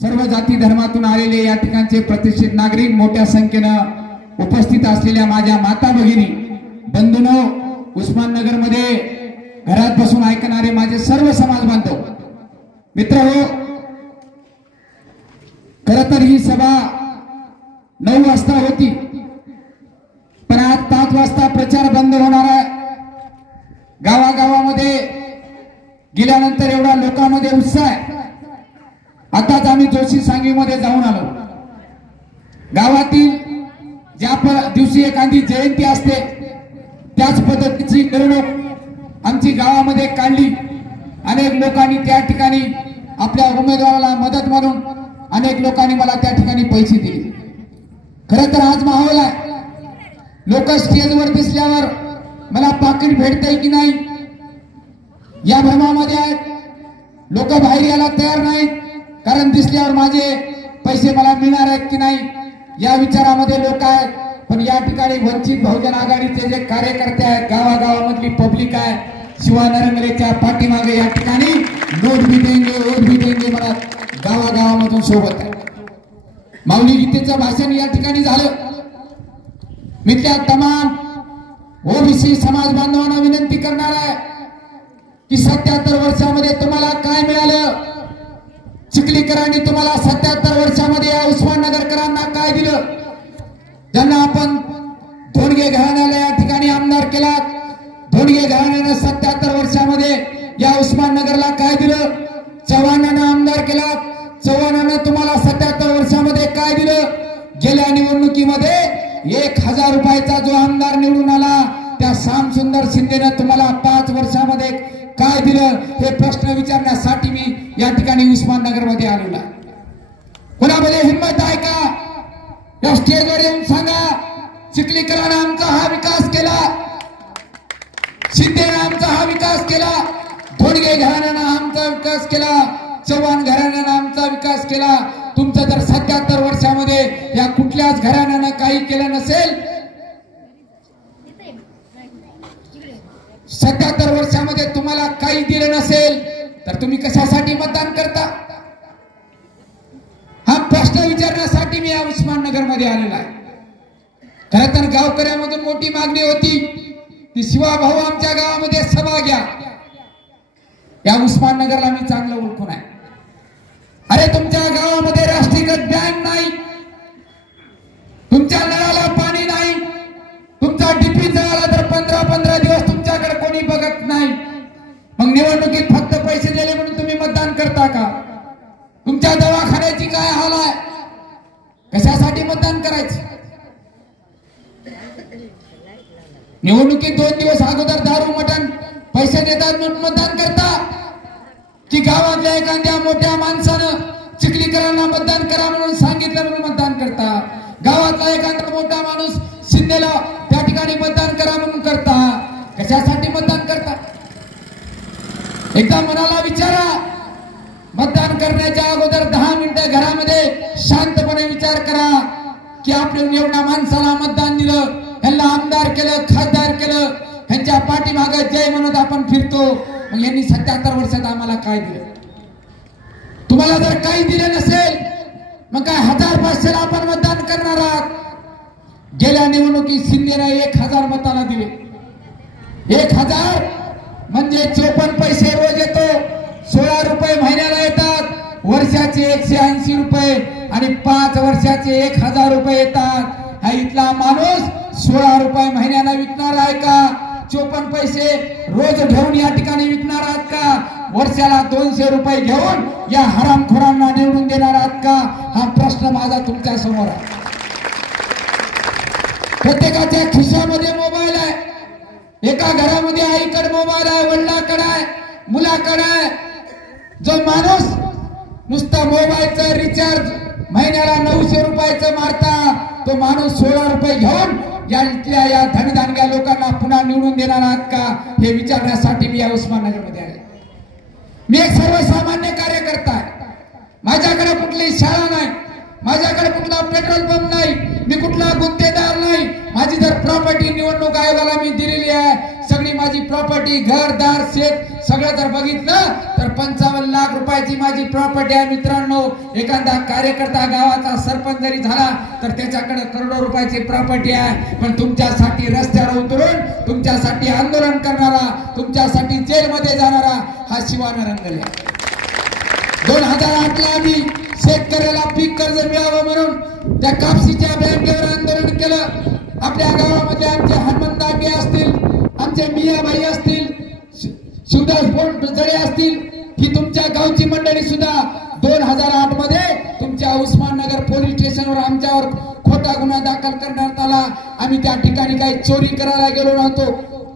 सर्व जाती धर्मातून आलेले या ठिकाणचे प्रतिष्ठित नागरिक, मोठ्या संख्येने उपस्थित असलेल्या माझ्या माता भगिनी, बंधूंनो, उस्माननगर मध्ये घरात बसून ऐकणारे माझे सर्व समाज बांधव, मित्रहो, खरं तर ही सभा 9 वाजता होती, पण आज 5 वाजता प्रचार बंद होणार आहे। गावागावामध्ये गेल्यानंतर एवढा लोकांमध्ये उत्साह आहे। आताच आम्ही जोशी सांगवीमध्ये जाऊन आलो। गावातील ज्या दिवशी एखादी जयंती असते त्याच पद्धतीची मिरवणूक आमची गावामध्ये काढली। अनेक लोकांनी त्या ठिकाणी आपल्या उमेदवाराला मदत म्हणून अनेक लोकांनी मला त्या ठिकाणी पैसे दिले। खरं तर आज माहोल आहे, लोक स्टेजवर दिसल्यावर मला पाकिट भेटतंय की नाही या भ्रमामध्ये आहेत। लोक बाहेर यायला तयार नाहीत, कारण दिसल्यावर माझे पैसे मला मिळणार आहेत की नाही या विचारामध्ये लोक आहेत। पण या ठिकाणी वंचित बहुजन आघाडीचे जे कार्यकर्ते आहेत, गावागावामधली पब्लिक आहे, शिवा नरंगलेच्या पाठीमागे या ठिकाणी नोट भी देंगे मला गावागावामधून सोबत आहे। माऊली गीतेचं भाषण या ठिकाणी झालं। मी त्या तमाम ओबीसी समाज बांधवांना विनंती करणार आहे की 77 वर्षामध्ये तुम्हाला काय मिळालं? चिखलीकरांनी तुम्हाला 77 वर्षामध्ये या उस्माननगरकरांना काय दिलं? ज्यांना आपण धोंडगे घराण्याला या ठिकाणी आमदार केला, धोंडगे घराण्याने 77 वर्षामध्ये या उस्माननगरला काय दिलं? चव्हाणांना आमदार केला, चव्हाणांना तुम्हाला 77 वर्षामध्ये काय दिलं? गेल्या निवडणुकीमध्ये 1000 रुपयाचा जो आमदार निवडून आला त्या श्यामसुंदर शिंदेने तुम्हाला 5 वर्षामध्ये काय दिलं? हे प्रश्न विचारण्यासाठी मी या ठिकाणी उस्माननगर मध्ये आलेला। कोणामध्ये हिम्मत आहे का? या स्टेजवर येऊन सांगा, चिखलीकरांना आमचा हा विकास केला, शिंदेने आमचा हा विकास केला, धोंडगे घराण्यानं आमचा विकास केला, चव्हाण घराण्यानं आमचा विकास केला। तुमचं जर 77 वर्षामध्ये या कुठल्याच घराण्यानं काही केलं नसेल, 77 वर्षामध्ये तुम्हाला काही दिलं नसेल तर तुम्ही कशासाठी मतदान करता? हा प्रश्न विचारण्यासाठी मी या उस्माननगर मध्ये आलेला आहे। खरं तर गावकऱ्यांमधून मोठी मागणी होती की शिवा भाऊ आमच्या गावामध्ये सभा घ्या। या उस्माननगरला मी चांगलं ओळखून आहे। अरे तुमच्या गावामध्ये राष्ट्रीयकृत बँक नाही, तुमच्या नळाला पाणी नाही, तुमचा डीपी जळाला तर 15 दिवस तुमच्याकडे कोणी बघत नाही। मग निवडणुकीत फक्त पैसे दिले म्हणून तुम्ही मतदान करता का? तुमच्या दवाखान्याची काय हाल आहे? कशासाठी मतदान करायचं? निवडणुकीत 2 दिवस अगोदर दारू मटण पैसे देतात म्हणून मतदान करता, की गावातल्या एखाद्या मोठ्या माणसानं चिखलीकरांना मतदान करा म्हणून सांगितलं म्हणून मतदान करता? गावातला एखादा मोठा माणूस शिंदेला त्या ठिकाणी मतदान करा म्हणून करता? कशासाठी मतदान करता? एकदा मनाला विचारा। मतदान करण्याच्या अगोदर 10 मिनिटं घरामध्ये शांतपणे विचार करा की आपण एवढ्या माणसाला मतदान दिलं, ह्यांना आमदार केलं, खासदार केलं, ह्यांच्या पाठीमागे जय म्हणत आपण फिरतो, मग यांनी 77 वर्षात आम्हाला काय दिलं? तुम्हाला जर काही दिलं नसेल मग काय 1000-500 आपण मतदान करणार आहात? गेल्या निवडणुकीत शिंदेने 1000 मताला दिले। 1000 म्हणजे 54 पैसे रोज येतो, 16 रुपये महिन्याला येतात, वर्षाचे 180 रुपये आणि 5 वर्षाचे 1000 रुपये येतात। हा इथला माणूस 16 रुपये महिन्याला विकणार आहे का? 54 पैसे रोज घेऊन या ठिकाणी विकणार आहात का? वर्षाला 200 रुपये घेऊन या हरामखोरांना निवडून देणार आहात का? हा प्रश्न माझा तुमच्या समोर आहे। प्रत्येकाच्या खिशामध्ये मोबाईल आहे, एका घरामध्ये आईकडे मोबाईल आहे, वडिलांकडे आहे, मुलाकडे आहे। जो माणूस नुसता मोबाईलचा रिचार्ज महिन्याला 900 रुपयाचं मारता, तो माणूस 16 रुपये घेऊन या धनदानग्या लोकांना पुन्हा निवडून देणार आहात का? हे विचारण्यासाठी मी या उस्माननगर मध्ये आले। मी एक सर्वसामान्य कार्यकर्ता आहे, माझ्याकडे कुठली शाळा नाही, माझ्याकडे कुठला पेट्रोल पंप नाही, मी कुठला गुत्तेदार नाही। माझी जर प्रॉपर्टी निवडणूक आयोगाला मी दिलेली आहे, सगळी माझी प्रॉपर्टी, घरदार, शेत सगळं जर बघितलं तर 55 लाख रुपयाची माझी प्रॉपर्टी आहे मित्रांनो. एखादा कार्यकर्ता गावाचा सरपंच जरी झाला तर त्याच्याकडे करोडो रुपयाची प्रॉपर्टी आहे, पण तुमच्यासाठी रस्त्यावर उतरून तुमच्यासाठी आंदोलन करणारा, तुमच्यासाठी जेलमध्ये जाणारा हा शिवा नरंगले. 2008 ला आम्ही शेतकऱ्याला पीक कर्ज मिळावं म्हणून त्या कापसीच्या बँकेवर आंदोलन केलं. आपल्या गावामध्ये आमचे हनुमंत दांगे असतील, आमचे मियाबाई असतील, शिवदास जळे असतील, ही तुमच्या गावची मंडळी सुद्धा 2008 मध्ये तुमच्या उस्माननगर पोलीस स्टेशनवर आमच्यावर खोटा गुन्हा दाखल करण्यात आला. आम्ही त्या ठिकाणी काही चोरी करायला गेलो नव्हतो,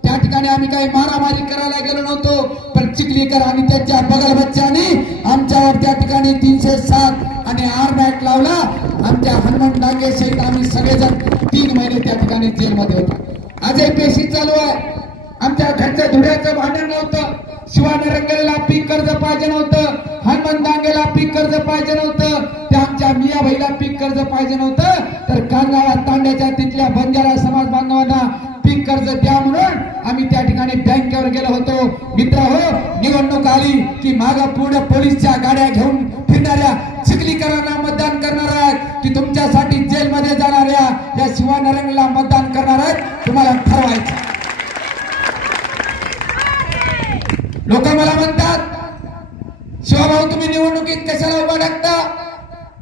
त्या ठिकाणी आम्ही काही मारामारी करायला गेलो नव्हतो, पण चिखलीकर आणि त्यांच्या बगल बच्चांनी आमच्यावर त्या ठिकाणी 307 आणि आरमॅट लावला. आमच्या हनुमंत डांगे सहित आम्ही सगळेजण 3 महिने त्या ठिकाणी जेलमध्ये होतो. आजही पेशी चालू आहे. आमच्या घरच्या धुड्याचं भांडण नव्हतं, शिवा नरंगलेला पीक कर्ज पाहिजे नव्हतं, हनुमंत डांगेला पीक कर्ज पाहिजे नव्हतं, त्या आमच्या मियाबाईला पीक कर्ज पाहिजे नव्हतं, तर कांगावा तांड्याच्या तिथल्या बंजारा समाज बांधवांना पीक कर्ज द्या म्हणून आम्ही त्या ठिकाणी बँकेवर गेलो होतो. मित्र हो, निवडणूक आली की मागं पुढे पोलीसच्या गाड्या घेऊन फिरणाऱ्या चिखलीकरांना मतदान करणार आहेत की तुमच्यासाठी जेलमध्ये जाणाऱ्या या शिवा नरंगला मतदान करणार आहेत, तुम्हाला ठरवायचं. लोक मला म्हणतात, शिवाभाऊ तुम्ही निवडणुकीत कशाला उभा टाकता?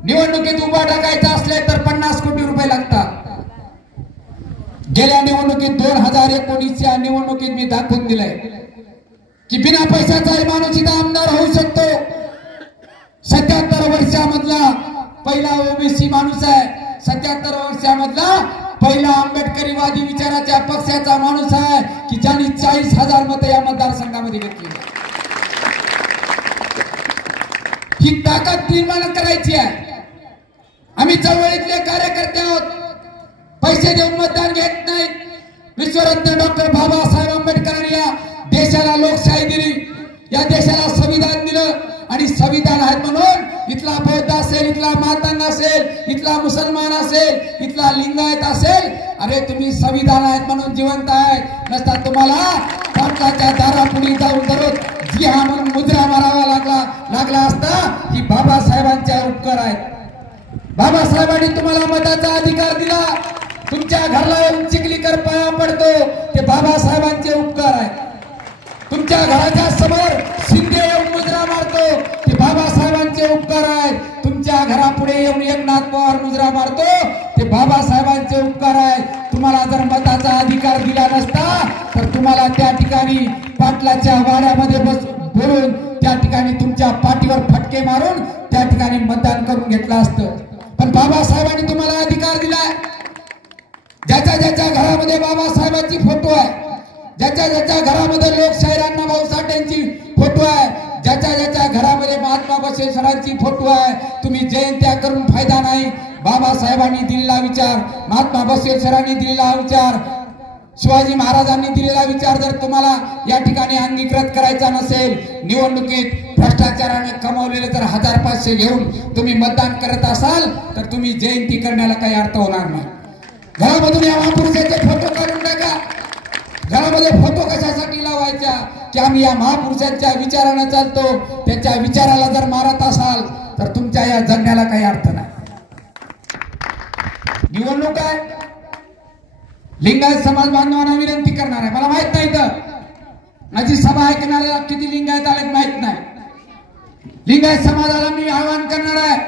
निवडणुकीत उभा टाकायचा असले तर 50 कोटी रुपये लागतात. गेल्या निवडणुकीत 2019च्या निवडणुकीत मी दाखवून दिलंय की बिना पैशाचाही माणूस इथं आमदार होऊ शकतो. 77 वर्षामधला पहिला ओबीसी माणूस आहे, 77 वर्षामधला पहिला आंबेडकरीवादी विचाराच्या पक्षाचा माणूस आहे की ज्यांनी 40,000 मतं या मतदारसंघामध्ये घेतली. ही ताकद निर्माण करायची आहे. आम्ही चळवळीतले कार्यकर्ते आहोत, पैसे देऊन मतदान घेत नाही. विश्वरत्न डॉक्टर बाबासाहेब आंबेडकरांनी या देशाला लोकशाही दिली, या देशाला संविधान दिलं, आणि संविधान आहे म्हणून इथला बौद्ध असेल, इथला मातंग असेल, इथला मुसलमान असेल, इथला लिंगायत असेल, अरे तुम्ही संविधान आहेत म्हणून जिवंत आहे. नसता तुम्हाला पाटलाच्या दारापुढे जाऊन दररोज जी हा म्हणून मुजरा मारावा लागला असता. ही बाबासाहेबांच्या उपकार आहेत. बाबासाहेबांनी तुम्हाला मताचा अधिकार दिला. तुमच्या घरला येऊन चिखलीकर पाया पडतो, ते बाबासाहेबांचे उपकार आहेत. तुमच्या घराच्या समोर शिंदे येऊन मुजरा मारतो, ते बाबासाहेबांचे उपकार आहेत. तुमच्या घरापुढे येऊन एकनाथ पवार मुजरा मारतो, ते बाबासाहेबांचे उपकार आहेत. तुम्हाला जर मताचा अधिकार दिला नसता तर तुम्हाला त्या ठिकाणी पाटलाच्या वाड्यामध्ये बोलून त्या ठिकाणी तुमच्या पाठीवर फटके मारून त्या ठिकाणी मतदान करून घेतलं असतं. पण बाबासाहेबांनी तुम्हाला अधिकार दिलाय. ज्याच्या ज्याच्या घरामध्ये बाबासाहेबांची फोटो आहे, ज्याच्या ज्याच्या घरामध्ये लोकशाहीर अण्णाभाऊ साठेंची फोटो आहे, ज्याच्या ज्याच्या घरामध्ये महात्मा बसवेश्वरांची फोटो आहे, तुम्ही जयंत्या करून फायदा नाही. बाबासाहेबांनी दिलेला विचार, महात्मा बसवेश्वरांनी दिलेला विचार, शिवाजी महाराजांनी दिलेला विचार जर तुम्हाला या ठिकाणी अंगीकृत करायचा नसेल, निवडणुकीत भ्रष्टाचाराने कमावलेले जर 1500 घेऊन तुम्ही मतदान करत असाल तर तुम्ही जयंती करण्याला काही अर्थ होणार नाही. घरामधून या महापुरुषाचे फोटो काढून टाका. घरामध्ये फोटो कशासाठी लावायच्या की आम्ही या महापुरुषांच्या विचाराने चालतो. त्यांच्या विचाराला जर मारत असाल तर तुमच्या या जगण्याला काही अर्थ नाही. निवडणूक आहे, लिंगायत समाज बांधवांना विनंती करणार आहे. मला माहित नाही तर माझी सभा ऐकणाऱ्याला किती लिंगायत आले माहित नाही. लिंगायत समाजाला मी आवाहन करणार आहे,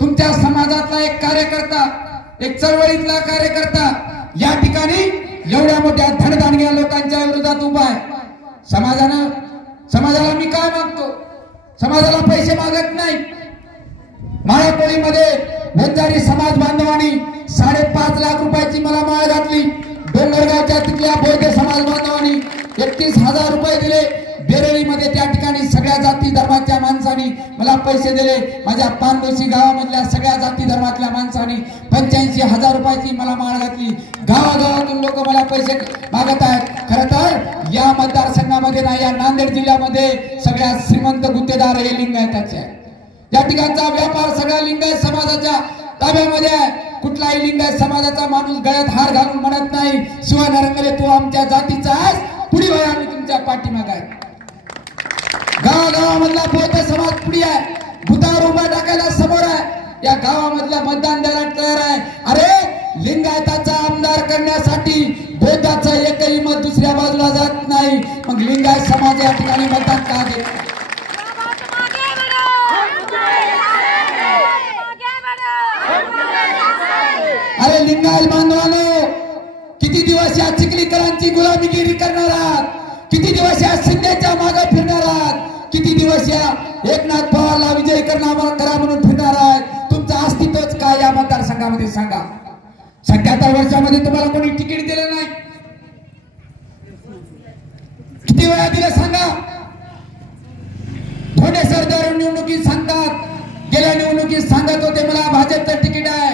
तुमच्या समाजातला एक कार्यकर्ता, एक चळवळीतला कार्यकर्ता या ठिकाणी एवढ्या मोठ्या धडधाडग्या लोकांच्या विरोधात उभा आहे. समाजाला मी काय मागतो? समाजाला पैसे मागत नाही. माळाकोळीमध्ये वंजारी समाज बांधवांनी 5.5 लाख रुपयाची मला माळ घातली. डोंगरगावच्या तिथल्या बौद्ध समाज बांधवांनी 31,000 रुपये दिले. बेरळीमध्ये त्या ठिकाणी सगळ्या जाती धर्माच्या माणसांनी मला पैसे दिले. माझ्या पानडोशी गावामधल्या सगळ्या जाती धर्मातल्या माणसांनी 85,000 रुपयाची मला माळ घातली. गावागावातून लोक मला पैसे मागत आहेत. खरं तर या मतदारसंघामध्ये ना, या नांदेड जिल्ह्यामध्ये सगळ्यात श्रीमंत गुत्तेदार हे लिंगायताचे आहे. या ठिकाणचा व्यापार सगळ्या लिंगायत समाजाच्या ताब्यामध्ये आहे. कुठलाही लिंगायत समाजाचा माणूस गळ्यात हार घालून म्हणत नाही, शिवा नरंगले तू आमच्या जातीचा आहेस, पुढे वळ, आम्ही तुमच्या पाठीमागे आहे. गावागावामधला बौद्ध समाज पुढे आहे, भूतावर उभा टाकायला समोर आहे, या गावामधला मतदान द्यायला तयार आहे. अरे लिंगायताचा आमदार करण्यासाठी बौद्धाचा एकही मत दुसऱ्या बाजूला जात नाही, मग लिंगायत समाज या ठिकाणी मतदान का देत नाही? अरे लिंगायत बांधवानो, किती दिवस या चिखलीकरांची गुलामीगिरी करणार आहात? किती दिवस या शिंदेच्या मागे फिरणार आहात? किती दिवस या एकनाथ पवारला विजय करा म्हणून फिरणार आहात? तुमचं अस्तित्वच काय या मतदारसंघामध्ये सांगा. 77 वर्षामध्ये तुम्हाला कोणी तिकीट दिलं नाही, किती वेळा दिलं सांगा. थोडे सरदार निवडणुकीत सांगतात, गेल्या निवडणुकीत सांगत होते मला भाजपचं तिकीट आहे,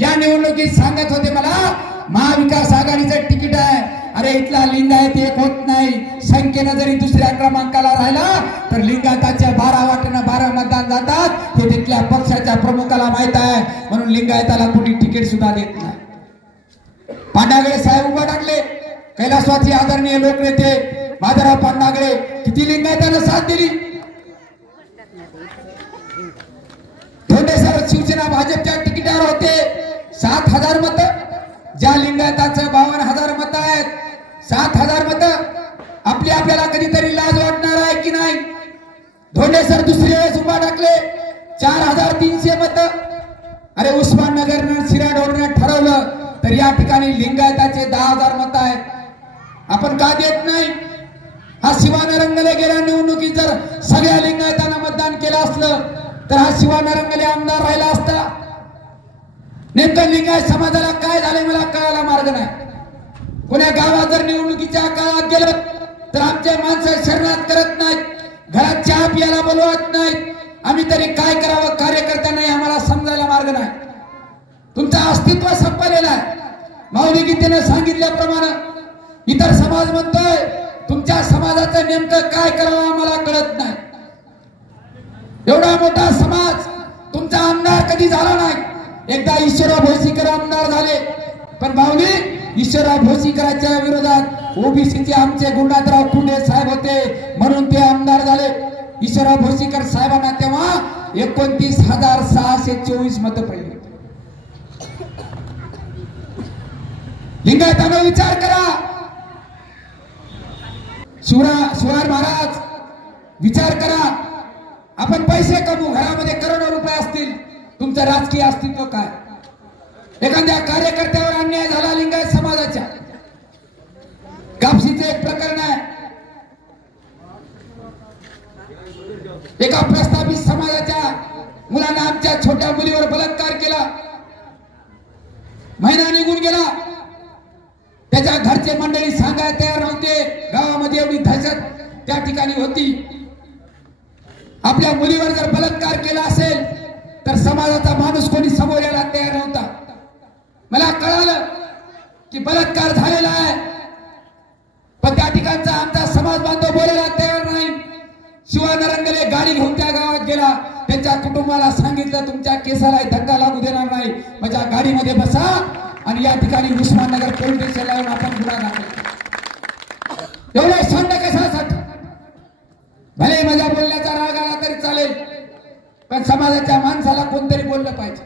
या निवडणुकीत सांगत होते मला महाविकास आघाडीचं तिकीट आहे. अरे इथला लिंगायत एक होत नाही. संख्येनं जरी दुसऱ्या क्रमांकाला राहिला तर लिंगायताच्या 12 वाटेनं 12 मतदान जातात, हे तिथल्या पक्षाच्या प्रमुखाला माहित आहे. म्हणून लिंगायताला कोणी तिकीट सुद्धा देत नाही. पांडागळे साहेब उभा टाकले, कैलासवासी आदरणीय लोकनेते माधवराव पांडागळे, किती लिंगायतानं साथ दिली. धोंडे सर शिवसेना भाजपच्या तिकिटावर होते, 7,000 मत. ज्या लिंगायताचं 52,000 मत आहेत, 7,000 मत. आपल्याला कधीतरी लाज वाटणार आहे की नाही? धोंडे सर दुसरी वेळेस उभा टाकले, 4,300 मत. अरे उस्माननगरनं शिराढोरनं ठरवलं तर या ठिकाणी लिंगायताचे 10,000 मत आहेत. आपण का देत नाही? हा शिवानरंगले गेल्या निवडणुकीत जर सगळ्या लिंगायतांना मतदान केलं असलं तर हा शिवानरंगले आमदार राहिला असता. नेमकं लिंगायत समाजाला काय झाले मला कळायला मार्ग नाही. कोण्या गावात जर निवडणुकीच्या काळात गेलं तर आमचे माणसं शरणात करत नाहीत, घरात चहा पियाला बोलवत नाहीत. आम्ही तरी काय करावं कार्यकर्त्यांना आम्हाला समजायला मार्ग नाही. तुमचं अस्तित्व संपलेलं आहे. माऊली गीतेनं सांगितल्याप्रमाणे इतर समाज म्हणतोय, तुमच्या समाजाचं नेमकं काय करावं आम्हाला कळत नाही. एवढा मोठा समाज, तुमचा आमदार कधी झाला नाही. एकदा ईश्वरराव भोसीकर आमदार झाले, पण माऊली ईश्वरराव भोसीकरांच्या विरोधात ओबीसीचे आमचे गुरुनाथराव कुंडे साहेब होते म्हणून ते आमदार झाले. ईश्वरराव भोसीकर साहेबांना तेव्हा 29,624 मत पडली. लिंगायतांनो विचार करा. शिवार महाराज विचार करा. आपण पैसे कमवू, घरामध्ये करोडो रुपये असतील, तुमचं राजकीय अस्तित्व काय? एखाद्या कार्यकर्त्यावर अन्याय झाला लिंगायत समाजाच्या, कापसीचे एक प्रकरण आहे. एका प्रस्थापित समाजाच्या मुलांना आमच्या छोट्या मुलीवर बलात्कार केला. महिना निघून गेला, त्याच्या घरचे मंडळी सांगायला तयार नव्हते. गावामध्ये एवढी दहशत त्या ठिकाणी होती. आपल्या मुलीवर जर बलात्कार केला असेल तर समाजाचा माणूस कोणी समोर यायला तयार नव्हता. मला कळालं की बलात्कार झालेला आहे, पण त्या ठिकाणचा आमचा समाज बांधव बोलायला तयार नाही. शिवानरंगले गाडी घेऊन त्या गावात गेला, त्यांच्या कुटुंबाला सांगितलं तुमच्या केसाला धक्का लागू देणार नाही, माझ्या गाडीमध्ये बसा आणि या ठिकाणी उस्माननगर पोलीस स्टेशनला येऊन आपण गुन्हा दाखल. एवढे संड कशासाठी? भले माझ्या बोलण्याचा राग आला तरी चालेल, पण समाजाच्या माणसाला कोणतरी बोललं पाहिजे.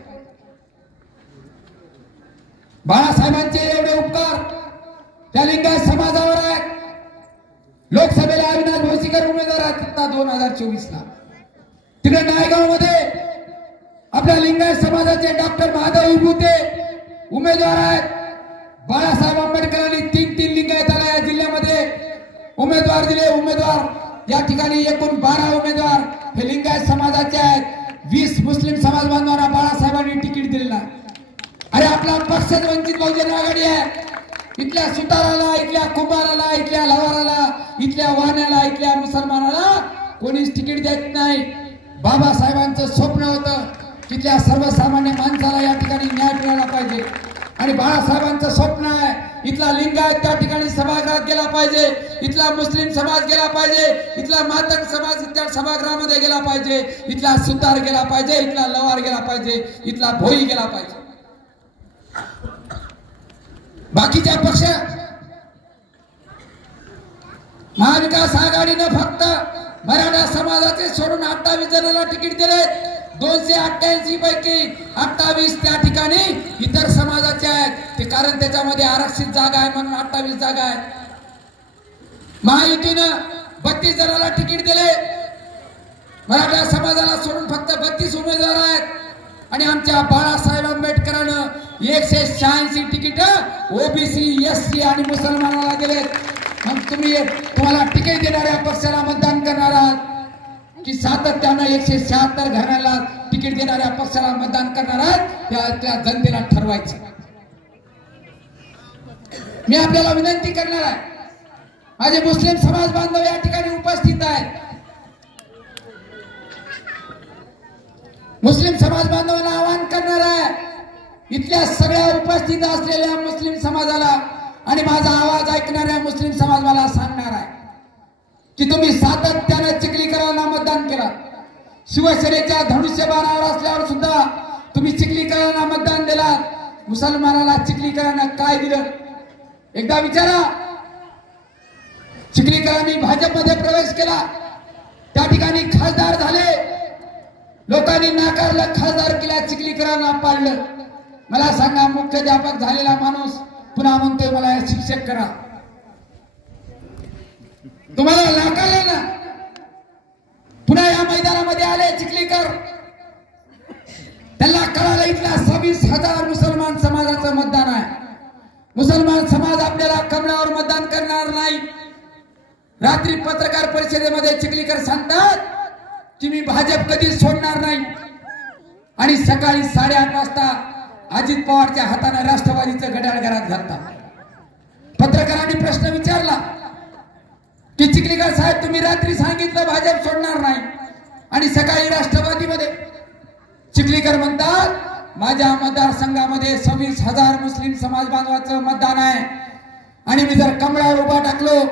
बाळासाहेबांचे एवढे उपकार त्या लिंगायत समाजावर आहेत. लोकसभेला अविनाश भोसीकर उमेदवार आहेत 2024 ला. तिकडे नायगाव मध्ये आपल्या लिंगायत समाजाचे डॉक्टर महादेव विभूते उमेदवार आहेत. बाळासाहेब आंबेडकरांनी 3 लिंगायताला या जिल्ह्यामध्ये उमेदवार दिले. उमेदवार या ठिकाणी एकूण 12 उमेदवार हे लिंगायत समाजाचे आहेत. 20 मुस्लिम समाज बांधवांना बाळासाहेबांनी तिकीट दिलेलं आहे. अरे आपला पक्षच वंचित बहुजन आघाडी आहे. इथल्या सुताराला, इथल्या कुंभाराला, इथल्या लवाराला, इथल्या वाण्याला, इथल्या मुसलमानाला कोणीच तिकीट देत नाही. बाबासाहेबांचं स्वप्न होतं तिथल्या सर्वसामान्य माणसाला या ठिकाणी न्याय मिळाला पाहिजे, आणि बाळासाहेबांचं स्वप्न आहे इथला लिंगायत त्या ठिकाणी सभागृहात गेला पाहिजे, इथला मुस्लिम समाज गेला पाहिजे, इथला मातंग समाज इथल्या सभागृहामध्ये गेला पाहिजे, इथला सुतार गेला पाहिजे, इथला लवार गेला पाहिजे, इथला भोई गेला पाहिजे. बाकीच्या पक्ष महाविकास आघाडीनं फक्त मराठा समाजाचे सोडून 28 जणांना तिकीट दिले. 288 पैकी 28 त्या ठिकाणी इतर समाजाचे आहेत. ते कारण त्याच्यामध्ये आरक्षित जागा आहे म्हणून 28 जागा आहेत. महायुतीनं 32 जणांना तिकीट दिले. मराठा समाजाला सोडून फक्त 32 उमेदवार आहेत. आणि आमच्या बाळासाहेब आंबेडकरांना 186 तिकीट ओबीसी, एससी आणि मुसलमानाला दिले. मग तुम्हाला तिकीट देणाऱ्या पक्षाला मतदान करणार आहात की सातत्यानं 176 घराण्याला तिकीट देणाऱ्या पक्षाला मतदान करणार आहात त्या जनतेला ठरवायचं. मी आपल्याला विनंती करणार आहे, माझे मुस्लिम समाज बांधव या ठिकाणी उपस्थित आहेत. मुस्लिम समाज बांधवांना आवाहन करणार आहे, इथल्या सगळ्या उपस्थित असलेल्या मुस्लिम समाजाला आणि माझा आवाज ऐकणाऱ्या मुस्लिम समाजाला सांगणार आहे की तुम्ही सातत्यानं चिखलीकरांना मतदान केलं. शिवसेनेच्या धनुष्यबाणावर असल्यावर सुद्धा तुम्ही चिखलीकरांना मतदान दिलात. मुसलमानाला चिखलीकरांना काय दिलं एकदा विचारा. चिखलीकरांनी भाजपमध्ये प्रवेश केला, त्या ठिकाणी खासदार झाले, लोकांनी नाकारलं, खासदार केला, चिखलीकरांना पाडलं. मला सांगा, मुख्याध्यापक झालेला माणूस पुन्हा म्हणतोय मला शिक्षक करा. तुम्हाला नाकारलं ना, पुन्हा या मैदानामध्ये आले चिखलीकर. त्यांना कळालं इथला 26,000 मुसलमान समाजाचं मतदान आहे. मुसलमान समाज आपल्याला कमळावर मतदान करणार नाही. रात्री पत्रकार परिषदेमध्ये चिखलीकर सांगतात की मी भाजप कधीच सोडणार नाही. आणि सकाळी 8:30 वाजता अजित पवारच्या हाताने राष्ट्रवादीचं घड्याळ घरात घालतात. पत्रकारांनी प्रश्न विचारला की चिखलीकर साहेब, तुम्ही रात्री सांगितलं भाजप सोडणार नाही आणि सकाळी राष्ट्रवादीमध्ये. चिखलीकर म्हणतात, माझ्या मतदारसंघामध्ये 26,000 मुस्लिम समाज बांधवाचं मतदान आहे आणि मी जर कमळावर उभा टाकलो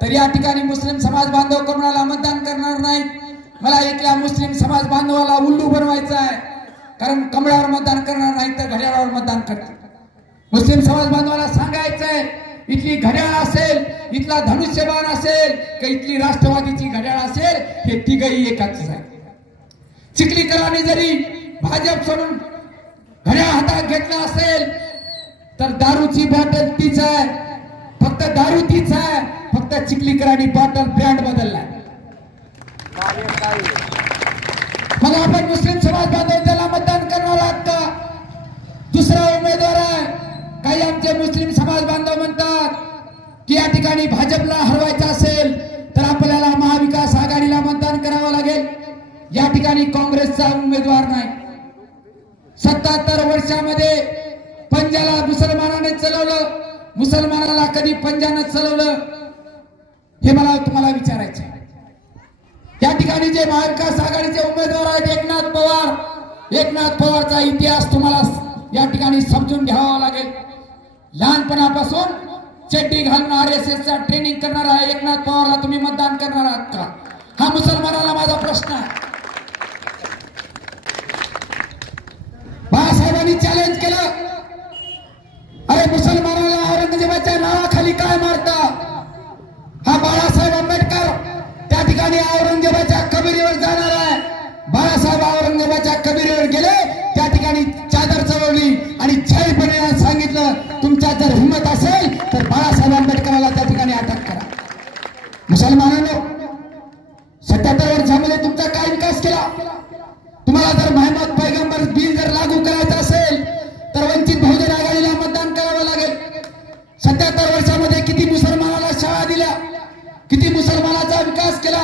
तर या ठिकाणी मुस्लिम समाज बांधव कमळाला मतदान करणार नाहीत. मला इथल्या मुस्लिम समाज बांधवाला उल्लू बनवायचं आहे, कारण कमळावर मतदान करणार नाही तर घड्याळावर मतदान करतात. मुस्लिम समाज बांधवाला सांगायचंय, इथली घड्याळ असेल, इथला धनुष्यबाण असेल का इथली राष्ट्रवादीची घड्याळ असेल, हे तिघही एकाच आहे. चिखलीकरांनी जरी भाजप सोडून घड्याळ हातात घेतला असेल तर दारूची बॉटल तीच आहे, फक्त दारू तीच आहे, फक्त चिखलीकरांनी बॉटल ब्रँड बदललाय. मग आपण मुस्लिम समाज बांधव त्याला मतदान करणार आहात का? दुसरा उमेदवार आहे. काही आमचे मुस्लिम समाज बांधव म्हणतात की या ठिकाणी भाजपला हरवायचं असेल तर आपल्याला महाविकास आघाडीला मतदान करावं लागेल. या ठिकाणी काँग्रेसचा उमेदवार नाही. 77 वर्षामध्ये पंजाला मुसलमानाने चालवलं, मुसलमानाला कधी पंजानं चालवलं हे मला तुम्हाला विचारायचं. या ठिकाणी जे महाविकास आघाडीचे उमेदवार आहेत एकनाथ पवार, एकनाथ पवारचा इतिहास तुम्हाला या ठिकाणी समजून घ्यावा लागेल. लहानपणापासून चड्डी घालून RSSचा ट्रेनिंग करणारा एकनाथ पवारला तुम्ही मतदान करणार आहात का? हा मुसलमानाला माझा प्रश्न आहे. बाळासाहेबांनी चॅलेंज केलं, अरे मुसलमानाला औरंगजेबाच्या नावाखाली काय मारता? हा बाळासाहेब आंबेडकर त्या ठिकाणी औरंगजेबाच्या कबिरीवर जाणार आहे. बाळासाहेब औरंगजेबाच्या कबिरीवर गेले, त्या ठिकाणी चादर चढवली आणि जाहीरपणे सांगितलं, तुमच्या जर हिंमत असेल तर बाळासाहेब आंबेडकराला त्या ठिकाणी अटक करा. मुसलमानांनो, 77 वर्षामध्ये तुमचा काय विकास केला? तुम्हाला जर मोहम्मद पैगंबर बिल जर लागू करायचं असेल तर वंचित बहुजन आघाडीला मतदान करावं लागेल. 77 वर्षामध्ये किती मुसलमानाला शाळा दिल्या, किती मुसलमानाचा विकास केला,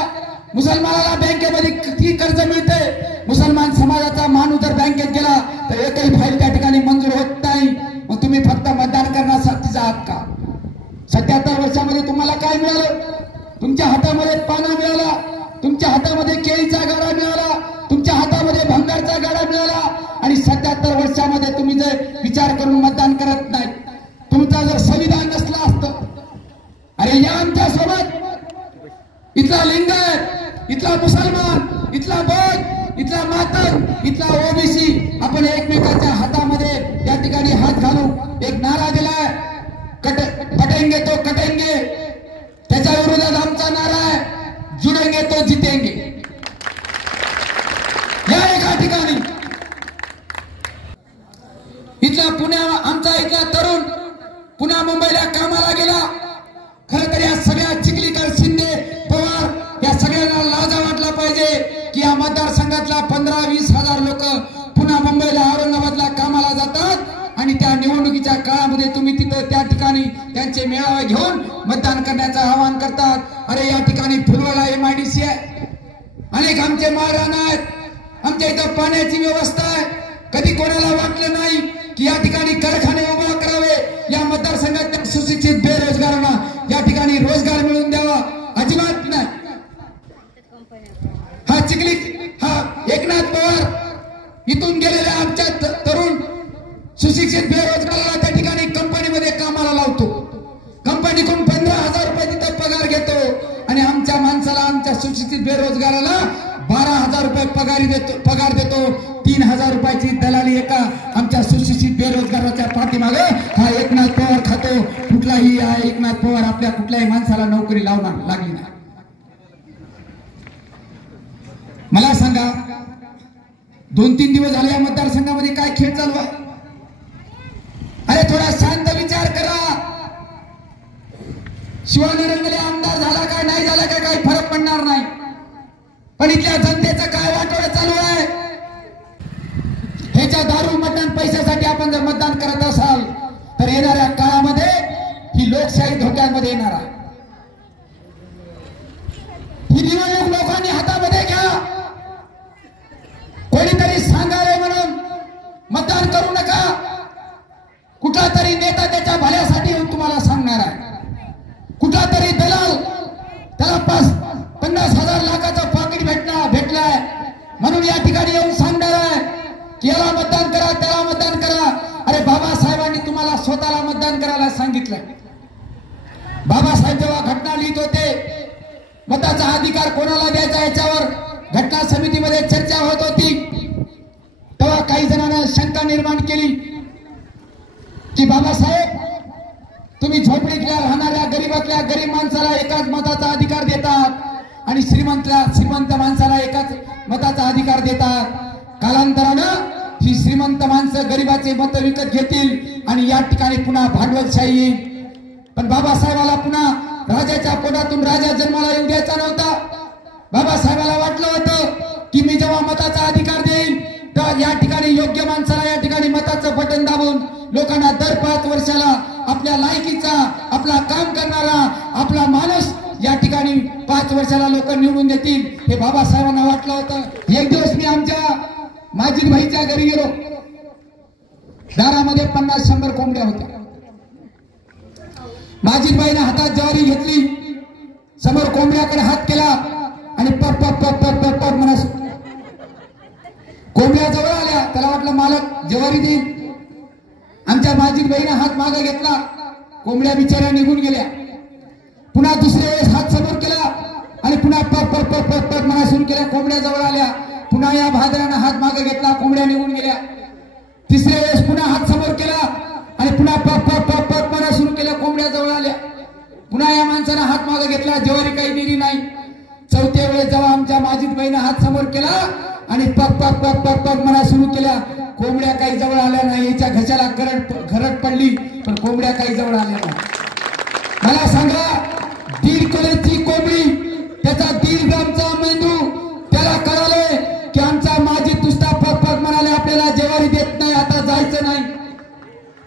मुसलमानाला बँकेमध्ये किती कर्ज मिळते. मुसलमान समाजाचा माणूस जर बँकेत गेला तर एकही फाईल त्या ठिकाणी मंजूर होत नाही. मग तुम्ही फक्त मतदान करण्यासाठीच आहात का? 77 वर्षामध्ये तुम्हाला काय मिळालं? तुमच्या हातामध्ये पाना मिळाला, तुमच्या हातामध्ये केळीचा गाडा मिळाला, तुमच्या हातामध्ये भंगारचा गाडा मिळाला. आणि 77 वर्षामध्ये तुम्ही जर विचार करून मतदान करत नाही, तुमचा जर संविधान नसलं असतं, अरे या आमच्या सोबत इथला लिंगायत, इथला मुसलमान, इथला बौद्ध, इथला मातंग, इथला ओबीसी आपण एकमेकाच्या हातामध्ये या ठिकाणी हात घालू एक नारा दिलाय, कटेंगे तो कटेंगे. त्याच्या विरोधात आमचा नारा आहे, जुड़ेंगे तो जितेंगे। या एका ठिकाणी इथला आमचा इथला तरुण पुन्हा मुंबईला कामाला गेला। खरं तर या सगळ्या चिखलीकर, शिंदे, पवार या सगळ्यांना लाजा वाटला पाहिजे की या मतदारसंघातला 15-20 हजार लोक पुन्हा मुंबईला, औरंगाबादला कामाला जातात आणि त्या निवडणुकीच्या काळामध्ये तुम्ही तिथं त्या ठिकाणी त्यांचे मेळावे घेऊन मतदान करण्याचं आवाहन करतात। अरे या ठिकाणी फुलवाडा MIDC आहे, अनेक आमचे माळरान आहेत, आमच्या इथं पाण्याची व्यवस्था आहे। कधी कोणाला वाटलं नाही की या ठिकाणी कारखाने उभा करावे, या मतदारसंघात सुशिक्षित बेरोजगारांना या ठिकाणी रोजगार मिळवून द्यावा, अजिबात नाही। हा चिखली, हा एकनाथ पवार इथून गेलेल्या आमच्या तरुण सुशिक्षित बेरोजगाराला त्या ठिकाणी कंपनीमध्ये कामाला लावतो, कंपनीकडून 15,000 रुपये तिथं पगार घेतो आणि आमच्या माणसाला, आमच्या सुशिक्षित बेरोजगाराला 12,000 रुपये पगार देतो। 3,000 रुपयाची दलाली एका आमच्या सुशिक्षित बेरोजगाराच्या पाठीमागे हा एकनाथ पवार खातो। कुठलाही एकनाथ पवार आपल्या कुठल्याही माणसाला नोकरी लावणार लागली नाही। मला सांगा, 2-3 दिवस झाले या मतदारसंघामध्ये काय खेळ चालू आहे? अरे थोडा शांत विचार करा। शिवानंदले आमदार झाला का नाही झाला का काही फरक पडणार नाही, पण इथल्या जनतेचं काय वाटोळं चालू आहे? ह्याच्या दारू मतदान पैशासाठी आपण जर मतदान करत असाल तर येणाऱ्या काळामध्ये ही लोकशाही धोक्यामध्ये येणार आहे। ही निवडणूक लोकांनी हातामध्ये घ्या। कोणीतरी सांगावे म्हणून मतदान करू नका। कुठला तरी नेता त्याच्या भल्यासाठी येऊन तुम्हाला सांगणार आहे, कुठला तरी दलाल त्याला 50,000 लाखाचं पाकिट भेटलाय म्हणून या ठिकाणी येऊन सांगणार आहे की याला मतदान करा, त्याला मतदान करा। अरे बाबासाहेबांनी तुम्हाला स्वतःला मतदान करायला सांगितलंय। बाबासाहेब जेव्हा घटना लिहित होते, मताचा अधिकार कोणाला द्यायचा याच्यावर घटना समितीमध्ये चर्चा होत होती, तेव्हा काही जणांना शंका निर्माण केली की बाबासाहेब तुम्ही झोपडीतल्या राहणाऱ्या गरीब माणसाला एकाच मताचा अधिकार देतात आणि श्रीमंत माणसाला एकाच मताचा अधिकार देतात। कालांतरानं ही श्रीमंत माणसं गरीबाचे मत विकत घेतील आणि या ठिकाणी पुन्हा भांडवलशाही येईल। पण बाबासाहेबाला पुन्हा राजाच्या पोटातून राजा जन्माला येऊ द्यायचा नव्हता। बाबासाहेबाला वाटलं होतं की मी जेव्हा मताचा अधिकार देईल तर या ठिकाणी योग्य माणसाला या ठिकाणी मताचं बटन दाबून लोकांना दर 5 वर्षाला आपल्या लायकीचा, आपला काम करणारा, आपला माणूस या ठिकाणी 5 वर्षाला लोक निवडून देतील, हे बाबासाहेबांना वाटलं होतं। एक दिवस मी आमच्या माजिद भाईच्या घरी गेलो, दारामध्ये 50-100 कोंबड्या होत्या। माजिद भाईने हातात ज्वारी घेतली, समोर कोंबड्याकडे हात केला आणि पप पप पप पप पप पप म्हणा कोंबड्या जवळ आल्या। त्याला वाटलं मालक ज्वारी देईल। आमच्या माजिद भाईने हात मागे घेतला, कोंबड्या बिचाऱ्या निघून गेल्या। पुन्हा दुसऱ्या वेळेस हात समोर केला आणि पुन्हा पप पप पप पप पप म्हणा सुरू केल्या, कोंबड्या जवळ आल्या। पुन्हा या भाद्रानं हात मागे घेतला, कोंबड्या निघून गेल्या। तिसऱ्या वेळेस पुन्हा हात समोर केला आणि पुन्हा पप पप पप पप म्हणा सुरू केल्या, कोंबड्या जवळ आल्या। पुन्हा या माणसानं हात मागे घेतला, ज्वारी काही दिली नाही। चौथ्या वेळेस जेव्हा आमच्या माजिद भाईने हात समोर केला आणि पप पप पप पप पप म्हणा सुरू केल्या, कोंबड्या काही जवळ आल्या नाही। याच्या घशाला घरट पडली, पण कोंबड्या काही जवळ आल्या नाही। मला सांगा, 1.5 किलोची कोंबडी, त्याचा 1.5 ग्रामचा मेंदू, त्याला कळाले की आमचा माजिद नुसता पप पप म्हणाले आपल्याला ज्वारी देत नाही, आता जायचं नाही।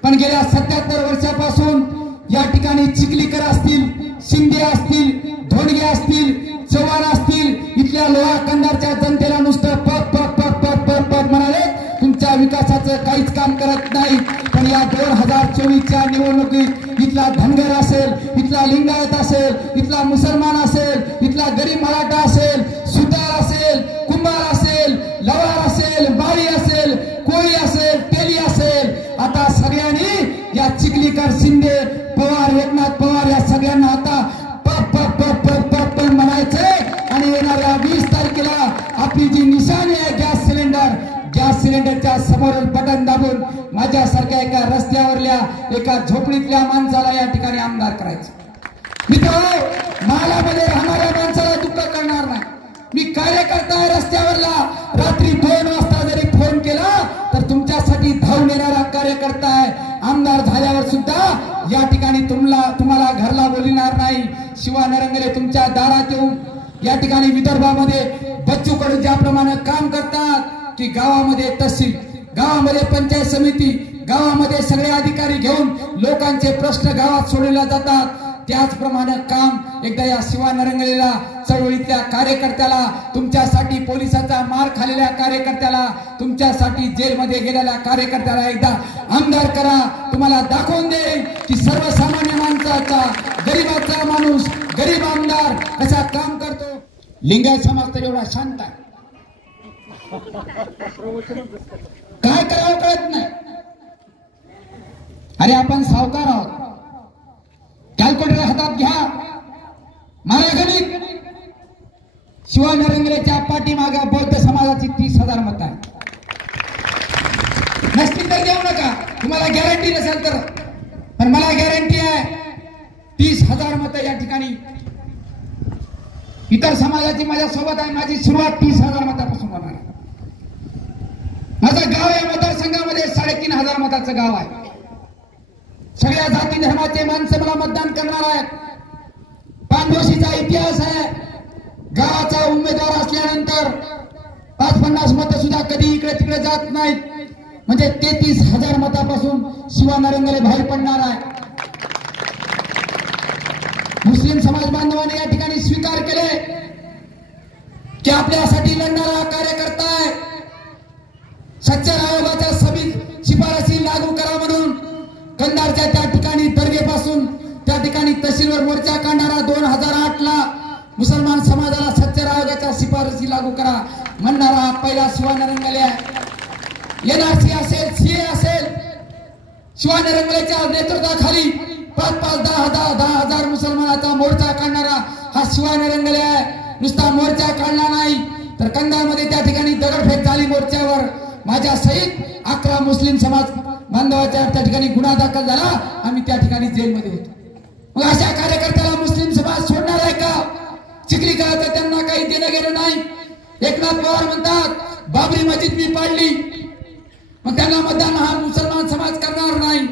पण गेल्या 77 वर्षापासून या ठिकाणी चिखलीकर असतील, शिंदे असतील, धोंडगे असतील, चव्हाण असतील, इथल्या लोहा कंधारच्या जनतेला नुसतं पप पप पप पप पप पप म्हणाले, तुमच्या विकासाचं काहीच काम करत नाही। पण या 2024च्या निवडणुकीत इथला धनगर असेल, इथला लिंगायत असेल, इथला मुसलमान असेल, इथला गरीब मराठा असेल, सुतार असेल, कुंभार असेल, लवार असेल, बाळी असेल, कोळी असेल, तेली असेल, आता सगळ्यांनी या चिखलीकर, शिंदे, पवार, एकनाथ पवार या सगळ्यांना आता पप पप पप पप पप पप म्हणायचंय आणि येणाऱ्या 20 तारखेला आपली जी निशाणी आहे गॅस सिलेंडरच्या समोर बटन दाबून माझ्यासारख्या एका रस्त्यावरल्या एका झोपडीतल्या माणसाला या ठिकाणी आमदार करायचं। मित्रांनो, मालामध्ये राहणाऱ्या माणसाला दुःख करणार मी कार्यकर्ता आहे रस्त्यावरला, रात्री 2 वाजता जरी फोन केला तर तुमच्यासाठी धावून येणारा कार्यकर्ता आहे. आमदार झाल्यावर सुद्धा या ठिकाणी तुम्हाला घरला बोलणार नाही. शिवा नरंगले तुमच्या दारात येऊन या ठिकाणी विदर्भामध्ये बच्चू कडू ज्याप्रमाणे काम करतात की गावामध्ये तहसील, गावामध्ये पंचायत समिती, गावामध्ये सगळे अधिकारी घेऊन लोकांचे प्रश्न गावात सोडवले जातात, त्याचप्रमाणे काम एकदा या शिवा नरंगलेला चळवळीतल्या कार्यकर्त्याला, तुमच्यासाठी पोलिसाचा मार खाल्लेल्या कार्यकर्त्याला, तुमच्यासाठी जेलमध्ये गेलेल्या कार्यकर्त्याला एकदा आमदार करा. तुम्हाला दाखवून देईल की सर्वसामान्य माणसाचा, गरीबाचा माणूस, गरीब आमदार कसा काम करतो. लिंगायत समाज तर एवढा शांत आहे, काय करावं कळत नाही. अरे आपण सावकार आहोत, कॅल्क्युलेटर हातात घ्या, मारा गणित. शिवा नरंगलेच्या पाठीमागे बौद्ध समाजाची 30,000 मतं आहे. नसतील तर देऊ नका, तुम्हाला गॅरंटी नसेल तर, पण मला गॅरंटी आहे 30,000 मतं या ठिकाणी इतर समाजाची माझ्यासोबत आहे. माझी सुरुवात 30,000 मतापासून होणार आहे. माझं गाव या मतदारसंघामध्ये 3,500 मताचं गाव आहे. सगळ्या जाती धर्माचे माणसं मला मतदान करणार आहेत. पानडोशीचा इतिहास आहे. गावाचा उमेदवार असल्यानंतर 5-50 मतं सुद्धा कधी इकडे तिकडे जात नाहीत. म्हणजे 33,000 मतापासून शिवा नरंगले बाहेर पडणार आहे. मुस्लिम समाज बांधवांनी या ठिकाणी स्वीकार केले की आपल्यासाठी लढणारा कार्यकर्ता आहे. सच्चर आयोगाच्या शिफारसी लागू करा म्हणून कंधारच्या त्या ठिकाणी दर्गेपासून त्या ठिकाणी तहसीलवर मोर्चा काढणारा 2008ला मुसलमान समाजाला सच्चर आयोगाच्या शिफारसी लागू करा म्हणणारा पहिला शिवा नरंगले आहे. एनआरसी असेल, सीए असेल, शिवा नरंगलेच्या नेतृत्वाखाली 5-5, 10,000 मुसलमानाचा मोर्चा काढणारा हा शिवा नरंगले आहे. नुसता मोर्चा काढला नाही तर कंधारमध्ये त्या ठिकाणी दगडफेक झाली मोर्चावर. माझ्या सहित 11 मुस्लिम समाज बांधवाच्या त्या ठिकाणी गुन्हा दाखल झाला. आम्ही त्या ठिकाणी जेलमध्ये होतो. मग अशा कार्यकर्त्याला मुस्लिम समाज सोडणार आहे का? चिखलीकरांचं त्यांना काही देणं घेणं नाही. एकनाथ पवार म्हणतात बाबरी मस्जिद मी पाडली, मग त्यांना मतदान हा मुसलमान समाज करणार नाही.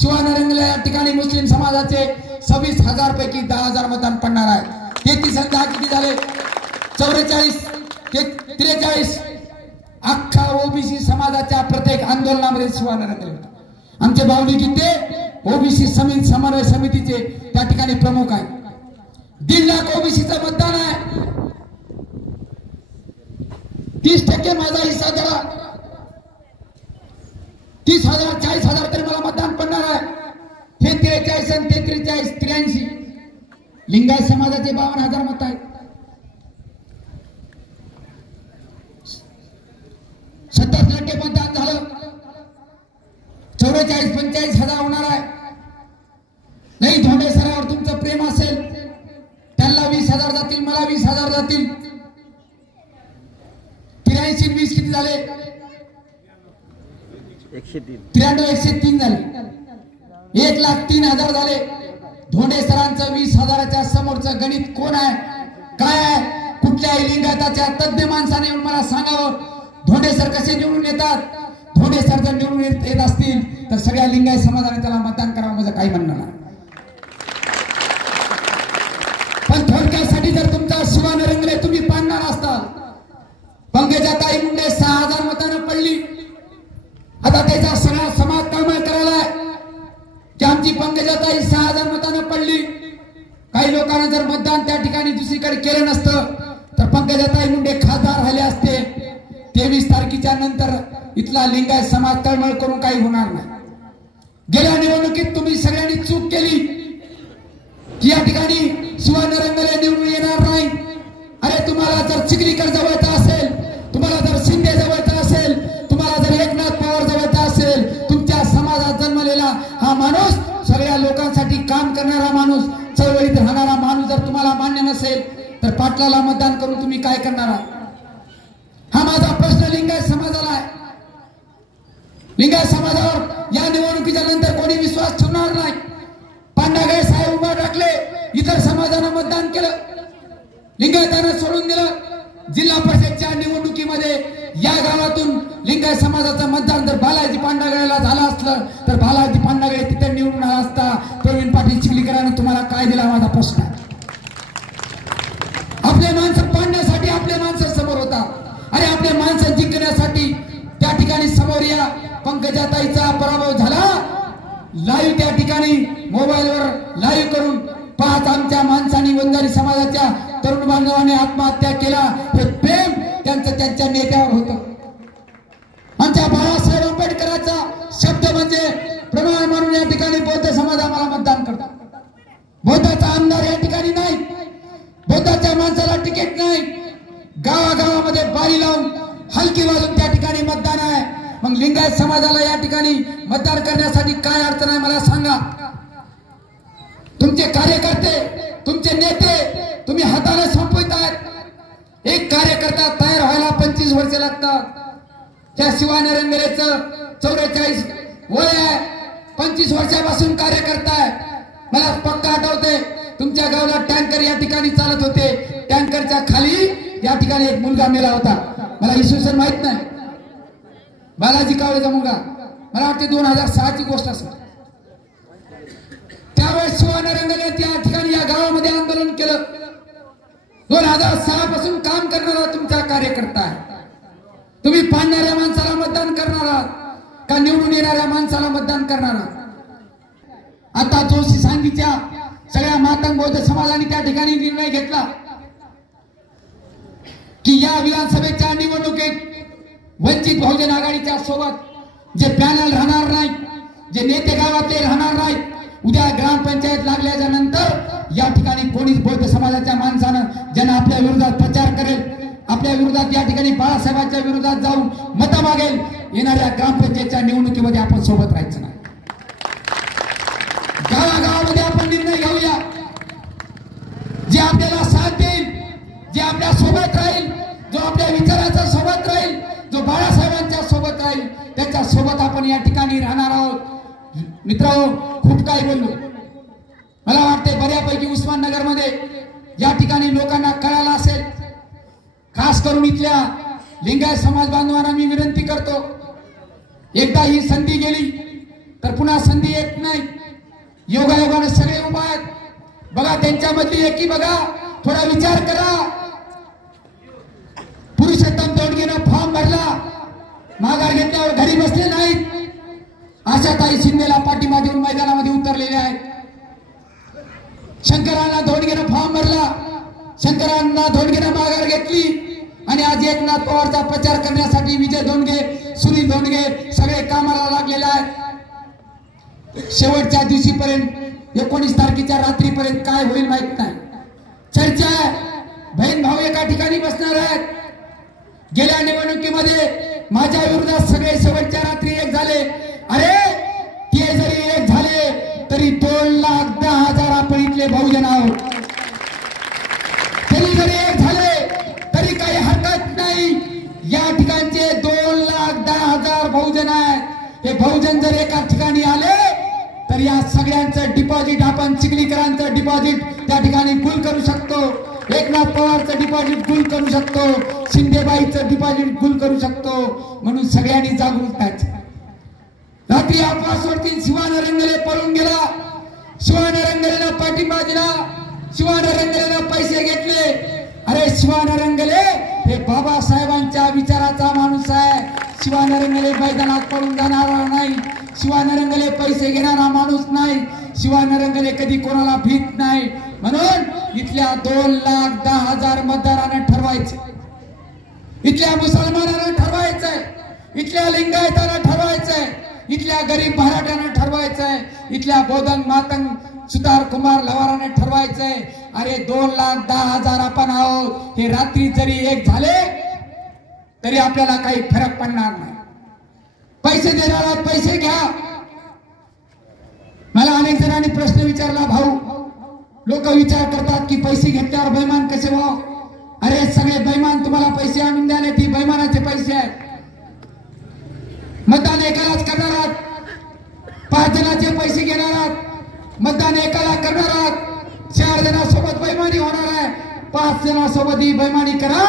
शिवा नरंगले या ठिकाणी मुस्लिम समाजाचे 26,000 पैकी 10,000 मतदान पडणार आहे. 33 आणि 10 किती झाले? 44, 43. अख्खा ओबीसी समाजाच्या प्रत्येक आंदोलनामध्ये शिवा नरंगले होते. आमचे बावडी गीते ओबीसी समन्वय समितीचे त्या ठिकाणी प्रमुख आहेत. 1.5 लाख ओबीसीचं मतदान आहे. 30% माझा हिस्सा जरा 30,000, 40,000 तरी मला मतदान पडणार आहे. हे 43 आणि 43, 83. लिंगायत समाजाचे 52,000 मत आहेत. 70% मतदान झालं. 44-45,000 होणार आहे. नाही धोंडे सरावर तुमचं प्रेम असेल, त्यांना 20,000 जातील, मला 20,000 जातील. 83 आणि 20 किती झाले? 93, 103 झाले. 1,03,000 झाले. धोंडे सरांचं 20,000च्या समोरचं गणित कोण आहे, काय आहे? कुठल्याही लिंगायताच्या तज्ञ माणसाने येऊन मला सांगावं धोंडे सर कसे निवडून येतात. धोंडे सर जर निवडून येत असतील तर सगळ्या लिंगायत समाजाने त्याला मतदान करावं, माझं काही म्हणणं नाही. पण थोडक्यासाठी जर तुमचा शिवा नरंगले तुम्ही पाडणार असताल, पंकजाताई मुंडे 6,000 मतांना पडली. आता त्याचा सगळा समाज तळमळ करायला की आमची पंकजाताई 6,000 मतांना पडली. काही लोकांना जर मतदान त्या ठिकाणी दुसरीकडे केलं नसतं तर पंकजाताई मुंडे खासदार राहिले असते. 23 तारखेच्या नंतर इथला लिंगायत समाज तळमळ करून काही होणार नाही. गेल्या निवडणुकीत तुम्ही सगळ्यांनी चूक केली की या ठिकाणी शिवा नरंगले निवडून येणार नाही. अरे तुम्हाला जर चिखलीकर जवळचा असेल, तुम्हाला जर शिंदे जवळचा असेल, तुम्हाला जर एकनाथ पवार जवळचा असेल, तुमच्या समाजात जन्मलेला हा माणूस, सगळ्या लोकांसाठी काम करणारा माणूस, चळवळीत राहणारा माणूस जर तुम्हाला मान्य नसेल तर पाटलाला मतदान करून तुम्ही काय करणार आहात? हा माझा प्रश्न लिंगायत समाजाला आहे. लिंगायत समाजावर या निवडणुकीच्या नंतर कोणी विश्वास ठेवणार नाही. पांडागळे साहेब उभा टाकले, इतर समाजानं मतदान केलं, लिंगायतानं सोडून दिलं. जिल्हा परिषदच्या निवडणुकीमध्ये या गावातून लिंगायत समाजाचं मतदान जर बालाजी पांडागळेला झालं असलं तर बालाजी पांडागळे तिथे निवडून आला असता. प्रवीण पाटील चिखलीकरांनी तुम्हाला काय दिला माझा प्रश्न. आपले माणसं पाडण्यासाठी आपले माणसं समोर होता. अरे आपले माणसं जिंकण्यासाठी त्या ठिकाणी समोर या. पंकजाताईचा पराभव झाला. लाईव्ह त्या ठिकाणी मोबाईलवर लाईव्ह करून 5 आमच्या माणसांनी वंजारी समाजाच्या तरुण बांधवांनी आत्महत्या केला. हे प्रेम त्यांचं त्यांच्या नेत्यावर होतं. आमच्या बाळासाहेब आंबेडकरांचा शब्द म्हणजे प्रमाण म्हणून या ठिकाणी बौद्ध समाज आम्हाला मतदान करतात. बौद्धाचा आमदार या ठिकाणी नाही. बौद्धाच्या माणसाला तिकीट नाही. गावागावामध्ये बारी लावून हलकी वाजून त्या ठिकाणी मतदान आहे. मग लिंगायत समाजाला या ठिकाणी मतदान करण्यासाठी काय अडचण आहे मला सांगा. तुमचे कार्यकर्ते तुमचे नेते तुम्ही हाताने संपवित आहेत. एक कार्यकर्ता तयार व्हायला 25 वर्ष लागतात. त्या शिवाने रंगलेचं 44 वय आहे. 25 वर्षापासून कार्यकर्ता आहे. मला पक्का आठवते तुमच्या गावाला टँकर या ठिकाणी चालत होते. टँकरच्या खाली या ठिकाणी एक मुलगा मेला होता. मला इसवी माहित नाही. बालाजी कावळेचा मुलगा. मला वाटते 2006 ची गोष्ट असेल. त्यावेळेस शिवाने रंगले त्या ठिकाणी या गावामध्ये आंदोलन केलं. 2006 पासून काम करणारा तुमचा कार्यकर्ता आहे. तुम्ही पाडणाऱ्या माणसाला मतदान करणार आहात का निवडून येणाऱ्या माणसाला मतदान करणार आहात. आता जोशी सांगीच्या सगळ्या मातंग बौद्ध समाजाने त्या ठिकाणी निर्णय घेतला की या विधानसभेच्या निवडणुकीत वंचित बहुजन आघाडीच्या सोबत जे पॅनल राहणार नाही, जे नेते गावातले राहणार नाहीत, उद्या ग्रामपंचायत लागल्याच्या नंतर या ठिकाणी कोणीच बौद्ध समाजाच्या माणसानं ज्यांना आपल्या विरोधात प्रचार करेल, आपल्या विरोधात या ठिकाणी बाळासाहेबांच्या विरोधात जाऊन मतं मागेल, येणाऱ्या ग्रामपंचायतच्या निवडणुकीमध्ये आपण सोबत राहायचं नाही. गावागावामध्ये आपण निर्णय घेऊया. जे आपल्याला साथ देईल, जे आपल्या सोबत राहील, जो आपल्या विचाराच्या सोबत राहील, जो बाळासाहेबांच्या सोबत राहील, त्याच्या सोबत आपण या ठिकाणी राहणार आहोत. मित्रांनो, खूप काही बोललो. मला वाटते बऱ्यापैकी उस्माननगरमध्ये या ठिकाणी लोकांना कळालं असेल. खास करून इथल्या लिंगायत समाज बांधवांना मी विनंती करतो, एकदा ही संधी गेली तर पुन्हा संधी येत नाही. योगायोगाने सगळे उभा आहेत. बघा त्यांच्यामधली एकी बघा, थोडा विचार करा. पुरुषोत्तम तोडगेनं फॉर्म भरला, माघार घेतल्यावर घरी बसले नाहीत. आशाताई शिंदेला पाठिंबा देऊन मैदानामध्ये उतरलेले आहेत. शंकरांना धोंडगेनं फॉर्म भरला, शंकरांना धोंडगेनं माघार घेतली आणि आज एकनाथ पवारचा प्रचार करण्यासाठी विजय धोंडगे, सुनील धोंडगे सगळे कामाला लागलेले आहेत. शेवटच्या दिवशीपर्यंत 19 तारखेच्या रात्रीपर्यंत काय होईल माहित नाही. चर्चा आहे, बहीण भाऊ एका ठिकाणी बसणार आहेत. गेल्या निवडणुकीमध्ये माझ्या विरोधात सगळे शेवटच्या रात्री एक झाले. अरे ते जरी एक झाले तरी 2,10,000 आपण इथले बहुजन आहोत. तरी जरी एक झाले तरी काही हरकत नाही. या ठिकाणचे 2,10,000 बहुजन आहेत. हे बहुजन जर एका ठिकाणी आले तर या सगळ्यांचं डिपॉझिट आपण चिखलीकरांचं डिपॉझिट त्या ठिकाणी गुल करू शकतो. एकनाथ पवारचं डिपॉझिट गुल करू शकतो. शिंदेबाईचं डिपॉझिट गुल करू शकतो. म्हणून सगळ्यांनी जागृत व्हायचं. रात्री अपवासवरती शिवाने रंगले पळून गेला. शिवाने रंगलेला पाठिंबा दिला. शिवाने रंगलेला पैसे घेतले. अरे शिवाने रंगले हे बाबासाहेबांच्या विचाराचा माणूस आहे. शिवाने रंगले मैदानात पळून जाणारा नाही. शिवाने रंगले पैसे घेणारा माणूस नाही. शिवाने रंगले कधी कोणाला भीत नाही. म्हणून इथल्या 2,10,000 मतदारांना ठरवायचे, इथल्या मुसलमानांना ठरवायचंय, इथल्या लिंगायतांना ठरवायचंय, इथल्या गरीब मराठ्यांना ठरवायचंय, इथल्या बौद्धन मातंग सुतार कुमार लवाराने ठरवायचंय. अरे 2,10,000 आपण आहोत. हे रात्री जरी एक झाले तरी आपल्याला काही फरक पडणार नाही. पैसे देणारा पैसे घ्या. मला अनेक जणांनी प्रश्न विचारला, भाऊ लोक विचार करतात की पैसे घेतल्यावर बैमान कसे व्हाव. अरे सगळे बैमान तुम्हाला पैसे आणून द्याले, ती बैमानाचे पैसे आहेत. मतदान एकालाच करणार आहात, 5 जणांचे पैसे घेणार आहात. मतदान एकाला करणार आहात, 4 जणांसोबत बैमानी होणार आहे. 5 जणांसोबत ही बैमानी करा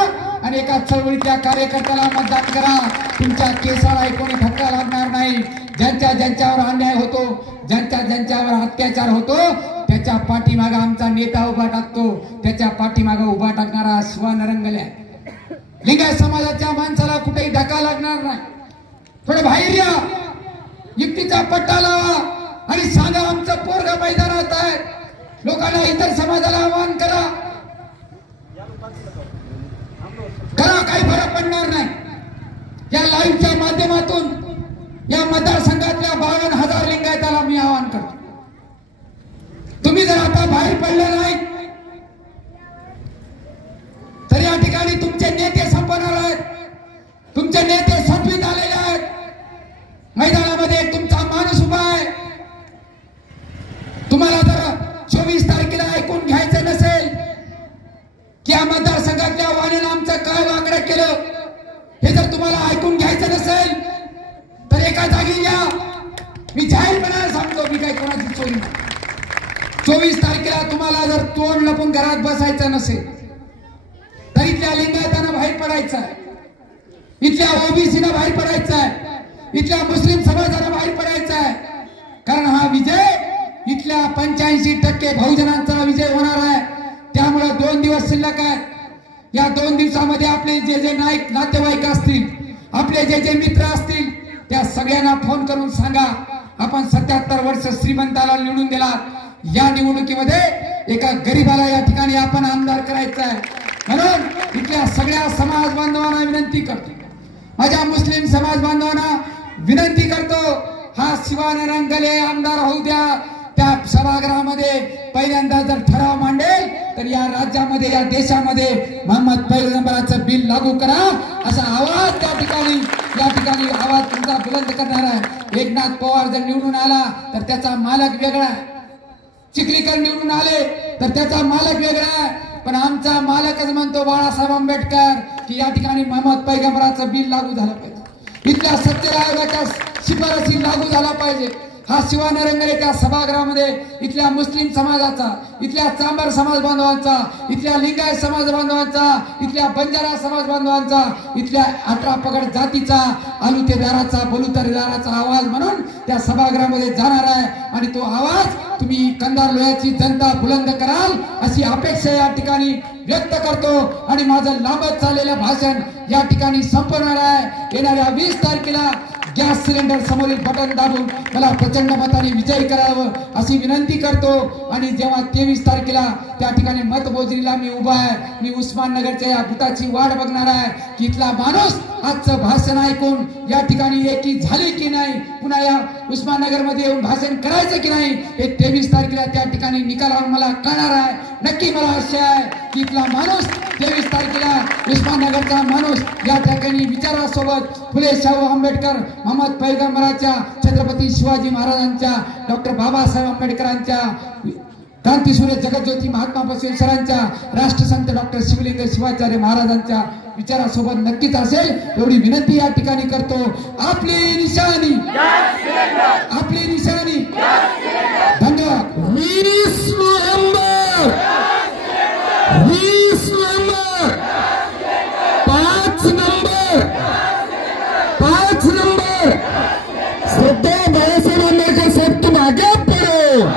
आणि एका चळवळीतल्या कार्यकर्त्याला मतदान करा. तुमच्या केसाला कोणी धक्का लागणार नाही. ज्यांच्यावर अन्याय होतो, ज्यांच्यावर अत्याचार होतो, त्याच्या पाठीमागे आमचा नेता उभा टाकतो. त्याच्या पाठीमागे उभा टाकणारा शिवानरंगल्या लिंगायत समाजाच्या माणसाला कुठेही धक्का लागणार नाही. थोडं बाहेर या, युक्तीचा पट्टा लावा आणि सांगा आमचं पोरगा मैदानात आहे. लोकांना इतर समाजाला आवाहन करा, काही फरक पडणार नाही. या लाईव्हच्या माध्यमातून या मतदारसंघातल्या 52,000 लिंगायताला मी आवाहन करतो. तुम्ही जर आता बाहेर पडले नाही तर या ठिकाणी तुमचे नेते संपणार आहेत. तुमचे नेते संपवित आलेले आहेत. मैदानामध्ये तुमचा माणूस उभा आहे. तुम्हाला जर 24 तारखेला ऐकून घ्यायचं नसेल की या मतदारसंघातल्या वाणीनं आमचं काय वाकडं केलं, हे जर तुम्हाला ऐकून घ्यायचं नसेल तर एका जागी या. मी जाहीरपणाने सांगतो, मी काही कोणाची चोरी नाही. 24 तारखेला तुम्हाला जर तोंड लपून घरात बसायचं नसेल तर इथल्या लिंगायतांना बाहेर पडायचं आहे, इथल्या ओबीसीना बाहेर पडायचं आहे, इथल्या मुस्लिम समाजाला बाहेर पडायचं आहे. कारण हा विजय इथल्या 85% बहुजनांचा विजय होणार आहे. त्यामुळे 2 दिवस शिल्लक आहेत. या 2 दिवसामध्ये आपले जे नातेवाईक असतील, आपले जे मित्र असतील, त्या सगळ्यांना फोन करून सांगा आपण 77 वर्ष श्रीमंताला निवडून दिला. या निवडणुकीमध्ये एका गरीबाला या ठिकाणी आपण आमदार करायचं आहे. म्हणून इथल्या सगळ्या समाज बांधवांना विनंती करतो, माझ्या मुस्लिम समाज बांधवांना विनंती करतो, हा शिवानरंगले आमदार होऊ द्या. त्या सभागृहामध्ये पहिल्यांदा जर ठराव मांडेल तर या राज्यामध्ये, या देशामध्ये मोहम्मद पैगंबराचं बिल लागू करा असा आवाज या ठिकाणी आवाज तुमचा बुलंद करणार आहे. एकनाथ पवार जर निवडून आला तर त्याचा मालक वेगळा आहे. चिखलीकर निवडून आले तर त्याचा मालक वेगळा आहे. पण आमचा मालकच म्हणतो बाळासाहेब आंबेडकर की या ठिकाणी मोहम्मद पैगंबराचं बिल लागू झालं पाहिजे, इथल्या सत्तेला आयोगाच्या शिफारसी लागू झाला पाहिजे. हा शिवानरंगले त्या सभागृहामध्ये इथल्या मुस्लिम समाजाचा, इथल्या चांबर समाज बांधवांचा, इथल्या लिंगायत समाज बांधवांचा, इथल्या बंजारा समाज बांधवांचा, इथल्या 18 पगड जातीचा, आलुतेदाराचा, बलुतेदाराचा आवाज म्हणून त्या सभागृहामध्ये जाणार आहे. आणि तो आवाज तुम्ही कंधार लोह्याची जनता बुलंद कराल अशी अपेक्षा या ठिकाणी व्यक्त करतो. आणि माझं लांबच चाललेलं भाषण या ठिकाणी संपणार आहे. येणाऱ्या 20 तारखेला गॅस सिलेंडर समोरील बटन दाबून मला प्रचंड मताने विजयी करावं अशी विनंती करतो. आणि जेव्हा 23 तारखेला त्या ठिकाणी मतमोजणीला मी उभा आहे, मी उस्माननगरच्या या बुटाची वाट बघणार आहे की इथला माणूस आजचं भाषण ऐकून या ठिकाणी एकी झाली की नाही, पुन्हा या उस्माननगरमध्ये येऊन भाषण करायचं की नाही, हे 23 तारखेला त्या ठिकाणी निकालावर मला कळणार आहे. नक्की मला आशा आहे की इथला माणूस 23 तारखेला उस्माननगरचा माणूस या ठिकाणी विचारासोबत फुले शाहू आंबेडकर, मोहम्मद पैगंबराच्या, छत्रपती शिवाजी महाराजांच्या, डॉक्टर बाबासाहेब आंबेडकरांच्या, क्रांतीसूर्य जगज्योती महात्मा बसवेश्वरांच्या, राष्ट्रसंत डॉक्टर शिवलिंग शिवाचार्य महाराजांच्या विचारासोबत नक्कीच असेल एवढी विनंती या ठिकाणी करतो. आपली निशाणी, आपली निशाणी. धन्यवाद. 20 नोव्हेंबर 20 नोव्हेंबर 5 नंबर 5 नंबर सरदार बाळासाहेब आंबेडकर साहब तुम आगे पढ़ो.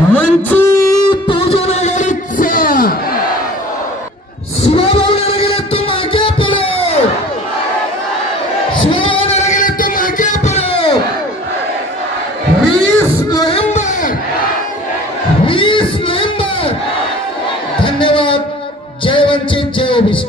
वंचित बहुजन आघाडीचा शिवाभाऊ गेले तुम आगे पढ़ो. शिवाभाऊ गेले तुम आगे पढ़ो. 20 नोव्हेंबर 20 नोव्हेंबर. धन्यवाद. जय वंचित, जय ओबीसी.